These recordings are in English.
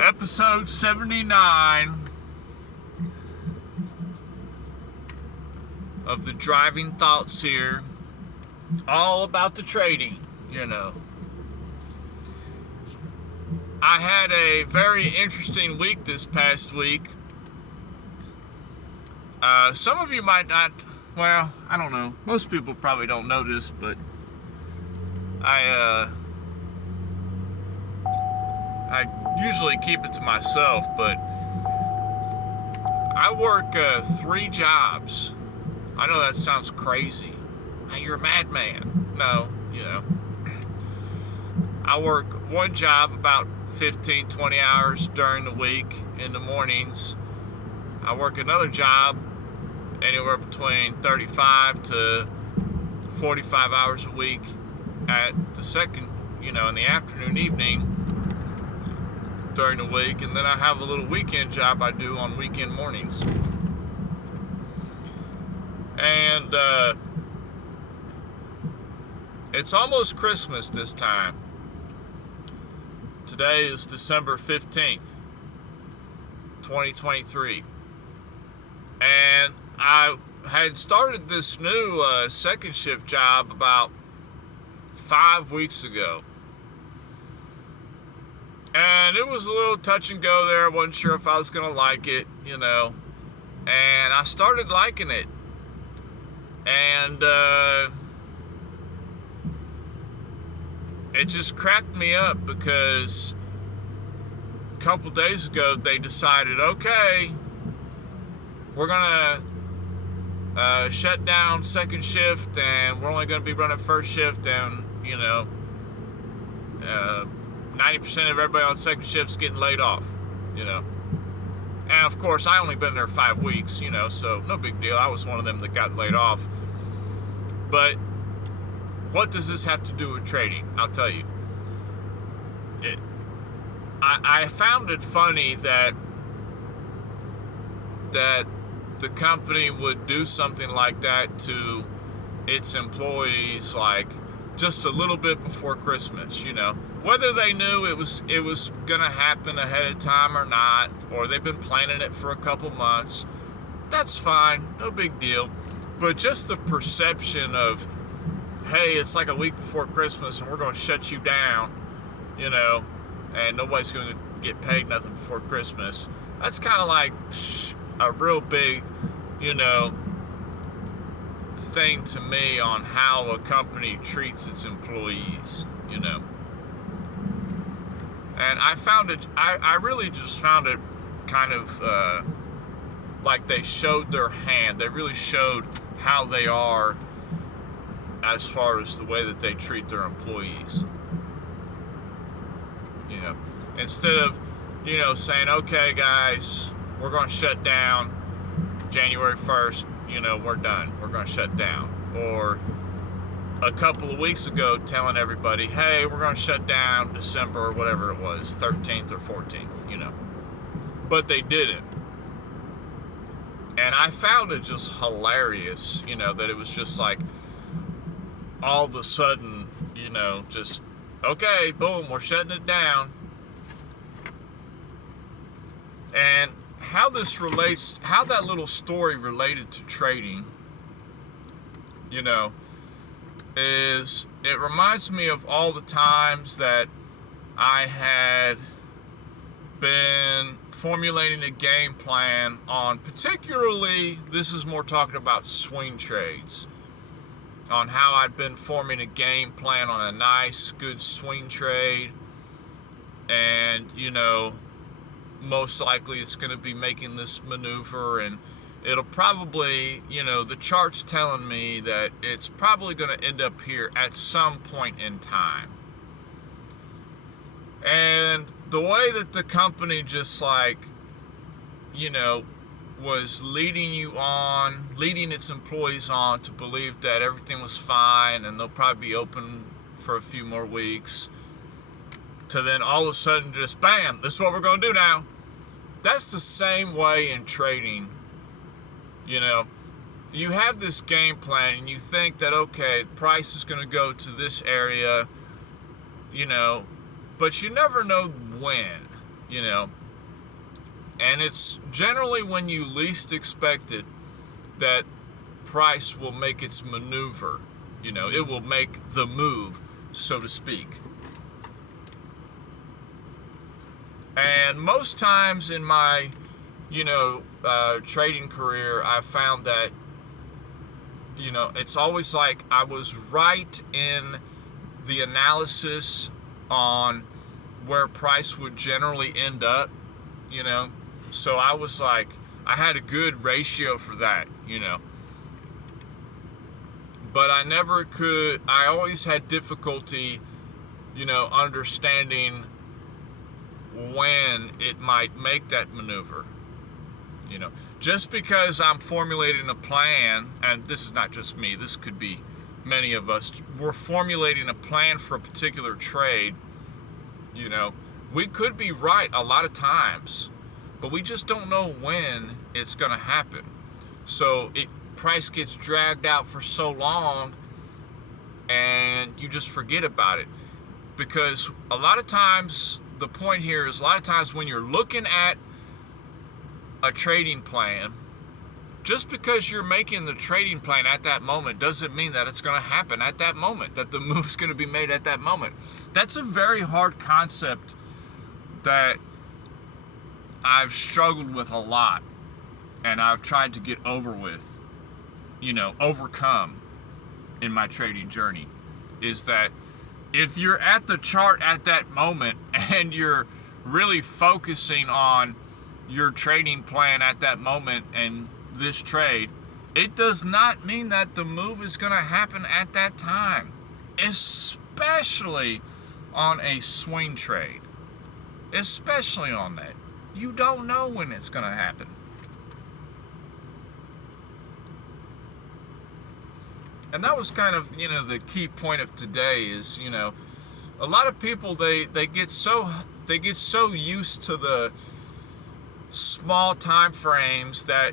Episode 79 of the Driving Thoughts here. All about the trading, you know. I had a very interesting week this past week. Some of you might not, well, I don't know. Most people probably don't know this, but I usually keep it to myself, but I work 3 jobs. I know that sounds crazy. Hey, you're a madman. No, you know. I work one job about 15, 20 hours during the week in the mornings. I work another job anywhere between 35 to 45 hours a week at the second, in the afternoon, evening during the week. And then I have a little weekend job I do on weekend mornings. And it's almost Christmas this time. Today is December 15th, 2023. And I had started this new second shift job about 5 weeks ago. And it was a little touch and go there. I wasn't sure if I was going to like it, And I started liking it. And it just cracked me up because a couple days ago they decided, okay, we're going to shut down second shift and we're only going to be running first shift, and 90% of everybody on second shift's getting laid off, And of course I only been there 5 weeks, so no big deal. I was one of them that got laid off. But what does this have to do with trading? I'll tell you. I found it funny that the company would do something like that to its employees, like just a little bit before Christmas, Whether they knew it was going to happen ahead of time or not, or they've been planning it for a couple months, that's fine, no big deal. But just the perception of, hey, it's like a week before Christmas and we're going to shut you down, and nobody's going to get paid nothing before Christmas. That's kind of like a real big, thing to me on how a company treats its employees, And I found it, I really just found it kind of like they showed their hand. They really showed how they are as far as the way that they treat their employees. Instead of, saying, okay, guys, we're going to shut down January 1st, we're done. We're going to shut down. Or a couple of weeks ago telling everybody, hey, we're going to shut down December or whatever it was, 13th or 14th, But they didn't. And I found it just hilarious, that it was just like all of a sudden, just, okay, boom, we're shutting it down. And how this relates, how that little story related to trading, is it reminds me of all the times that I had been formulating a game plan on, particularly, this is more talking about swing trades, on how I'd been forming a game plan on a nice, good swing trade, and, most likely it's going to be making this maneuver, and it'll probably, the chart's telling me that it's probably going to end up here at some point in time. And the way that the company just was leading its employees on to believe that everything was fine and they'll probably be open for a few more weeks, to then all of a sudden just, bam, this is what we're going to do now. That's the same way in trading. You have this game plan and you think that, okay, price is going to go to this area, but you never know when. you know. And it's generally when you least expect it that price will make its maneuver. You know, it will make the move, so to speak. And most times in my, trading career, I found that, it's always like I was right in the analysis on where price would generally end up, So I was like, I had a good ratio for that, But I always had difficulty, understanding when it might make that maneuver. Just because I'm formulating a plan, and this is not just me, this could be many of us, we're formulating a plan for a particular trade, we could be right a lot of times, but we just don't know when it's going to happen. So price gets dragged out for so long and you just forget about it. Because a lot of times, the point here is a lot of times when you're looking at a trading plan, just because you're making the trading plan at that moment doesn't mean that it's going to happen at that moment, that the move's going to be made at that moment. That's a very hard concept that I've struggled with a lot, and I've tried to get overcome in my trading journey, is that if you're at the chart at that moment and you're really focusing on your trading plan at that moment and this trade, it does not mean that the move is going to happen at that time, especially on a swing trade. Especially on that. You don't know when it's going to happen. And that was kind of, the key point of today is, a lot of people, they get so used to the small time frames that,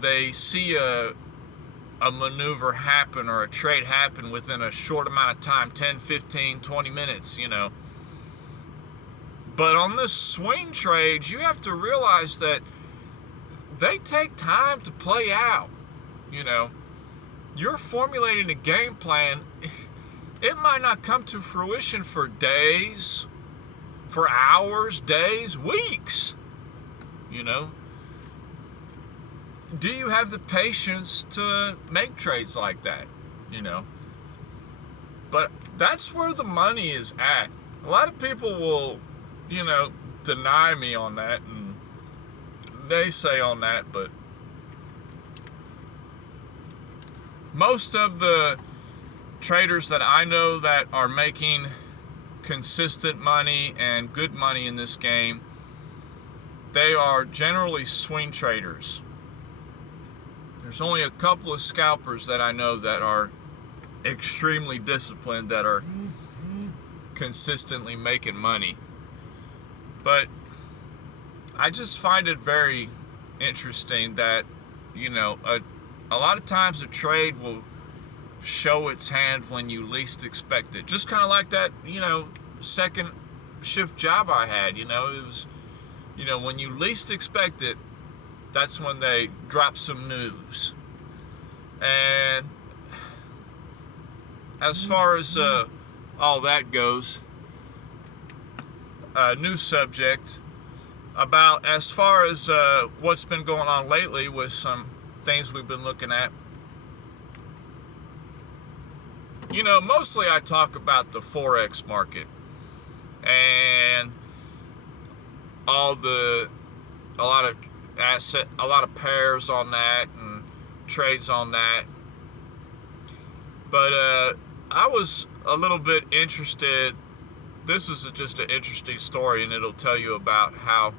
they see a maneuver happen or a trade happen within a short amount of time, 10, 15, 20 minutes, But on this swing trades, you have to realize that they take time to play out. You're formulating a game plan. It might not come to fruition for days, for hours, days, weeks. Do you have the patience to make trades like that? But that's where the money is at. A lot of people will, deny me on that, and they say on that, but most of the traders that I know that are making consistent money and good money in this game, they are generally swing traders. There's only a couple of scalpers that I know that are extremely disciplined, that are consistently making money. But I just find it very interesting that, a lot of times a trade will show its hand when you least expect it. Just kind of like that, second shift job I had, it was, when you least expect it, that's when they drop some news. And as far as all that goes, new subject about as far as what's been going on lately with some things we've been looking at. Mostly I talk about the Forex market and a lot of pairs on that and trades on that. But I was a little bit interested. This is just an interesting story, and it'll tell you about how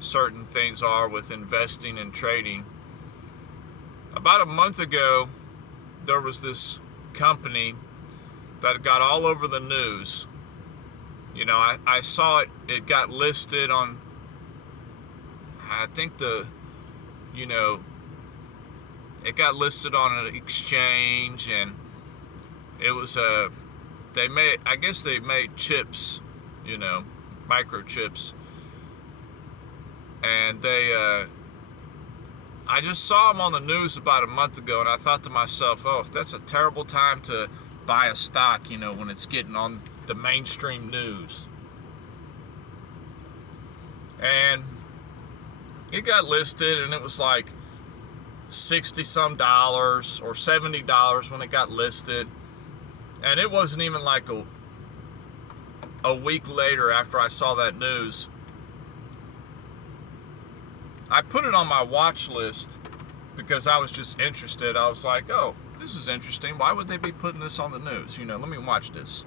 certain things are with investing and trading. About a month ago, there was this company that got all over the news. I saw it got listed on, I think it got listed on an exchange, and it was they made chips, microchips. And I just saw them on the news about a month ago, and I thought to myself, oh, that's a terrible time to buy a stock, when it's getting on the mainstream news. And it got listed, and it was like $60 some or $70 when it got listed. And it wasn't even like a week later after I saw that news. I put it on my watch list because I was just interested. I was like, oh, this is interesting. Why would they be putting this on the news? Let me watch this.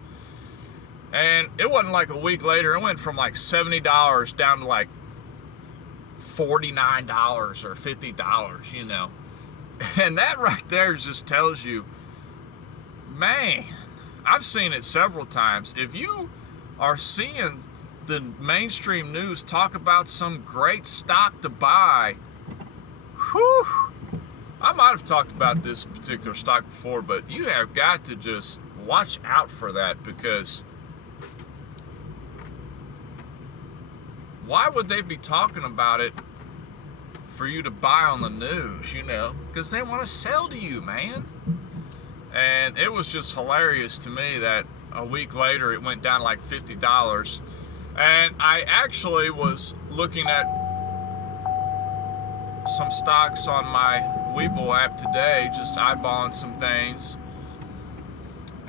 And it wasn't like a week later. It went from like $70 down to like $49 or $50, And that right there just tells you, man, I've seen it several times. If you are seeing the mainstream news talk about some great stock to buy, whew, I might have talked about this particular stock before, but you have got to just watch out for that, because why would they be talking about it for you to buy on the news, because they want to sell to you, man. And it was just hilarious to me that a week later it went down to like $50. And I actually was looking at some stocks on my Webull app today, just eyeballing some things.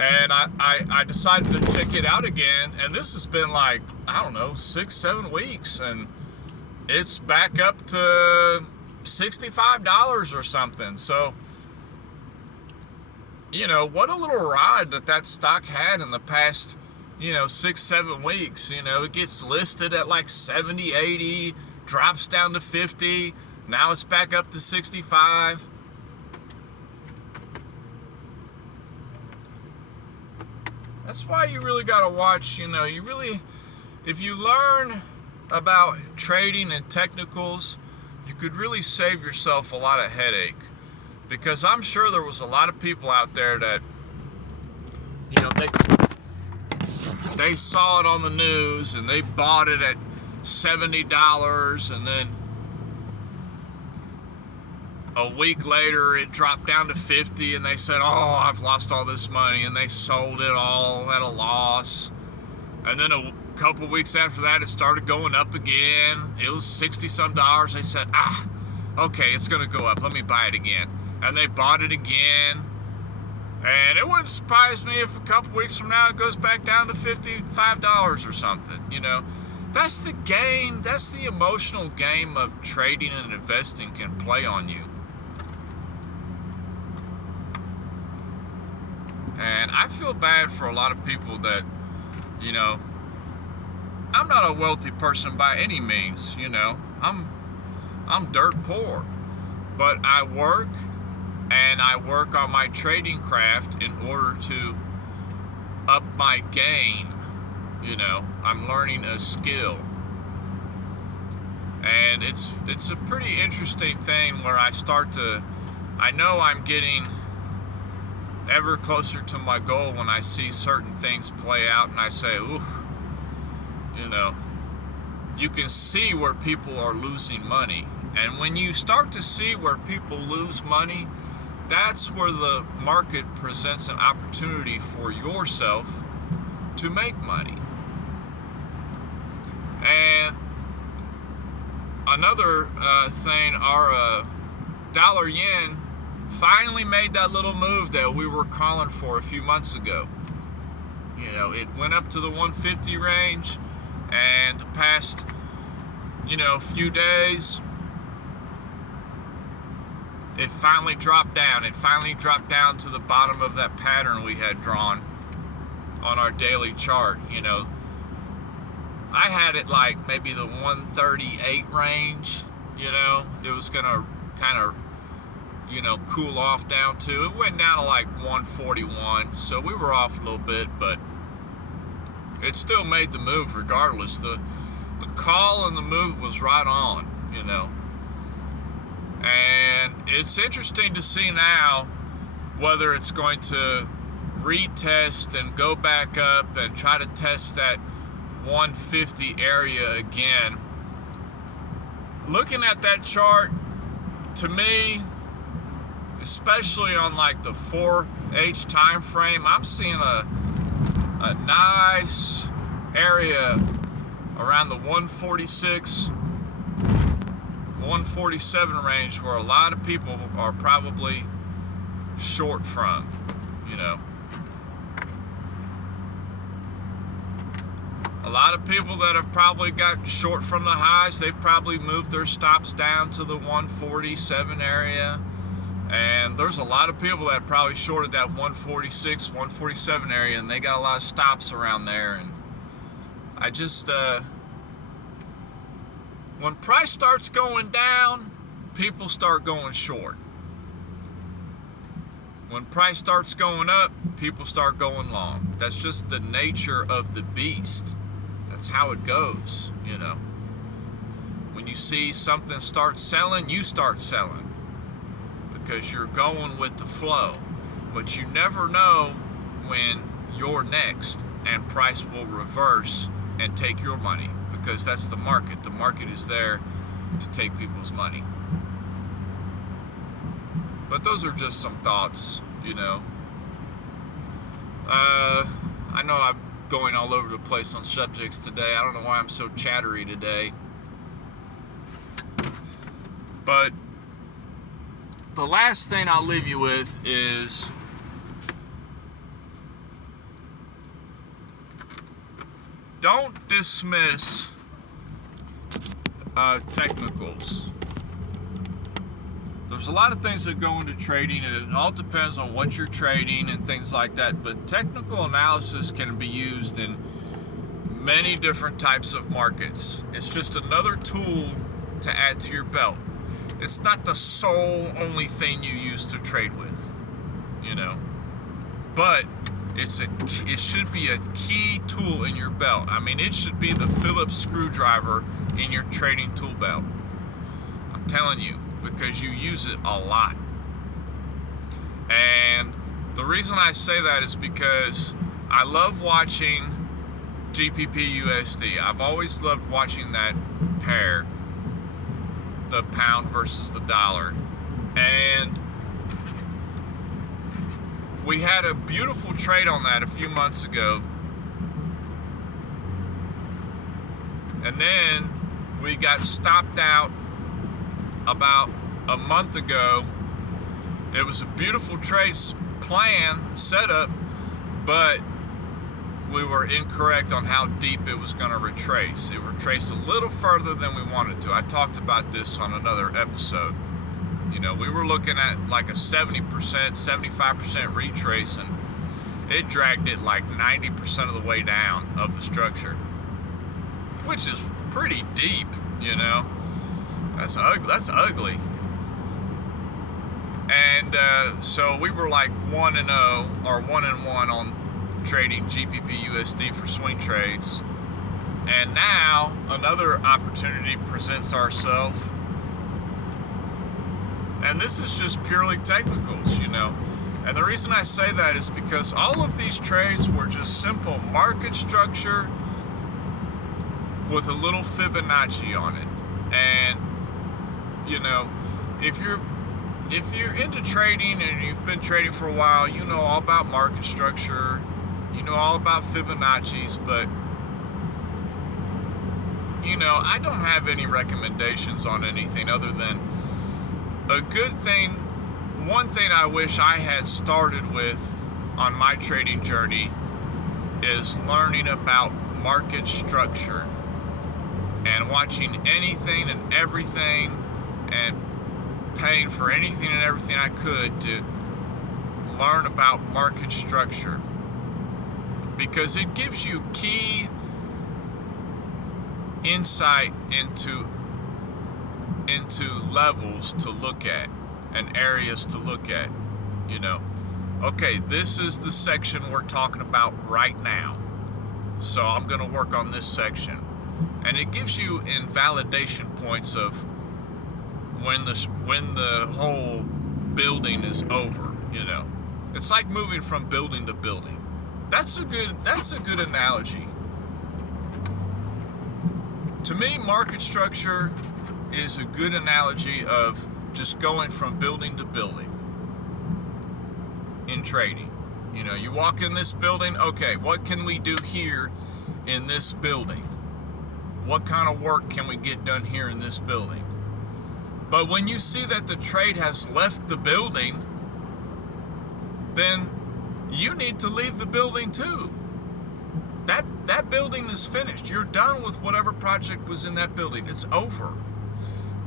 And I decided to check it out again. And this has been like, 6-7 weeks. And it's back up to $65 or something. So, what a little ride that stock had in the past 6-7 weeks. It gets listed at like 70, 80, drops down to 50. Now it's back up to 65. That's why you really got to watch, if you learn about trading and technicals, you could really save yourself a lot of headache. Because I'm sure there was a lot of people out there that, they saw it on the news and they bought it at $70, and then a week later it dropped down to 50, and they said, oh, I've lost all this money, and they sold it all at a loss. And then a couple weeks after that it started going up again. It was $60 some. They said, okay, it's gonna go up, let me buy it again. And they bought it again. And it wouldn't surprise me if a couple weeks from now it goes back down to $55 or something. That's the game. That's the emotional game of trading and investing can play on you. And I feel bad for a lot of people that, I'm not a wealthy person by any means, I'm dirt poor. But I work, and I work on my trading craft in order to up my game. I'm learning a skill. And it's a pretty interesting thing where I know I'm getting ever closer to my goal when I see certain things play out, and I say, ooh, you can see where people are losing money. And when you start to see where people lose money, that's where the market presents an opportunity for yourself to make money. And another thing, our dollar yen finally made that little move that we were calling for a few months ago. It went up to the 150 range, and the past, few days, it finally dropped down. It finally dropped down to the bottom of that pattern we had drawn on our daily chart. I had it like maybe the 138 range. It was gonna kind of, cool off down to. It went down to like 141, so we were off a little bit, but it still made the move regardless. The call and the move was right on, And it's interesting to see now whether it's going to retest and go back up and try to test that 150 area again. Looking at that chart, to me, especially on like the 4H time frame, I'm seeing a nice area around the 146, 147 range where a lot of people are probably short from, you know. A lot of people that have probably got short from the highs, they've probably moved their stops down to the 147 area. And there's a lot of people that probably shorted that 146, 147 area, and they got a lot of stops around there. And I just, when price starts going down, people start going short. When price starts going up, people start going long. That's just the nature of the beast. That's how it goes, you know. When you see something start selling, you start selling because you're going with the flow. But you never know when you're next and price will reverse and take your money, because that's the market. The market is there to take people's money. But those are just some thoughts, you know. I know I'm going all over the place on subjects today. I don't know why I'm so chattery today. But the last thing I'll leave you with is don't dismiss technicals. There's a lot of things that go into trading, and it all depends on what you're trading and things like that. But technical analysis can be used in many different types of markets. It's just another tool to add to your belt. It's not the sole only thing you use to trade with, you know. But it should be a key tool in your belt. I mean, it should be the Phillips screwdriver in your trading tool belt. I'm telling you, because you use it a lot. And the reason I say that is because I love watching GBP USD. I've always loved watching that pair, the pound versus the dollar. And we had a beautiful trade on that a few months ago. And then we got stopped out about a month ago. It was a beautiful trade plan setup, but we were incorrect on how deep it was going to retrace. It retraced a little further than we wanted to. I talked about this on another episode. You know, we were looking at like a 70%, 75% retrace, and it dragged it like 90% of the way down of the structure, which is pretty deep, you know. That's ugly. And so we were like 1-0 or 1-1 on trading GBP USD for swing trades. And now another opportunity presents ourselves. And this is just purely technicals, you know. And the reason I say that is because all of these trades were just simple market structure with a little Fibonacci on it. And you know, if you're into trading and you've been trading for a while, you know all about market structure, you know all about Fibonacci's, but you know, I don't have any recommendations on anything other than a good thing. One thing I wish I had started with on my trading journey is learning about market structure and watching anything and everything and paying for anything and everything I could to learn about market structure, because it gives you key insight into levels to look at and areas to look at. You know, okay, this is the section we're talking about right now, so I'm going to work on this section, and it gives you invalidation points of when the whole building is over. You know, it's like moving from building to building. That's a good analogy. To me, market structure is a good analogy of just going from building to building in trading. You know, you walk in this building, okay, what can we do here in this building? What kind of work can we get done here in this building? But when you see that the trade has left the building, then you need to leave the building too. That building is finished. You're done with whatever project was in that building. It's over.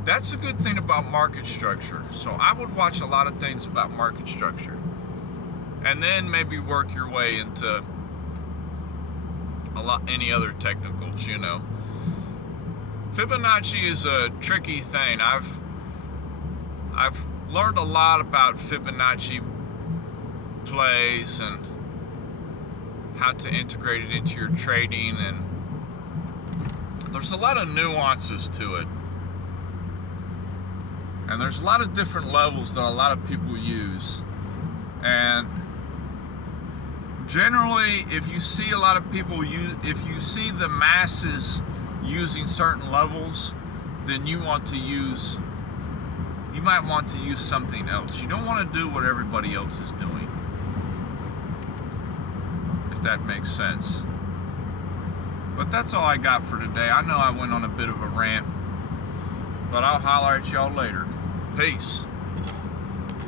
That's a good thing about market structure. So I would watch a lot of things about market structure. And then maybe work your way into any other technicals, you know. Fibonacci is a tricky thing. I've learned a lot about Fibonacci plays and how to integrate it into your trading, and there's a lot of nuances to it. And there's a lot of different levels that a lot of people use. And generally, if you see a lot of people if you see the masses using certain levels, then you might want to use something else. You don't want to do what everybody else is doing, if that makes sense. But that's all I got for today. I know I went on a bit of a rant, but I'll holler at y'all later. Peace.